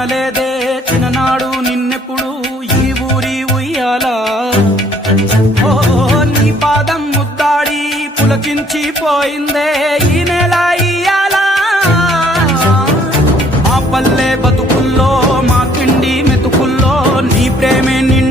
కనలేదే చిన్ననాడు నిన్నెప్పుడు ఈ ఊరి ఉయ్యాలా ఓ నీ పాదం ముద్దాడి పులకించిపోయిందే ఈ నెల ఇయ్యాలా మా పల్లె బతుకుల్లో మా కిండి మెతుకుల్లో నీ ప్రేమే నిండి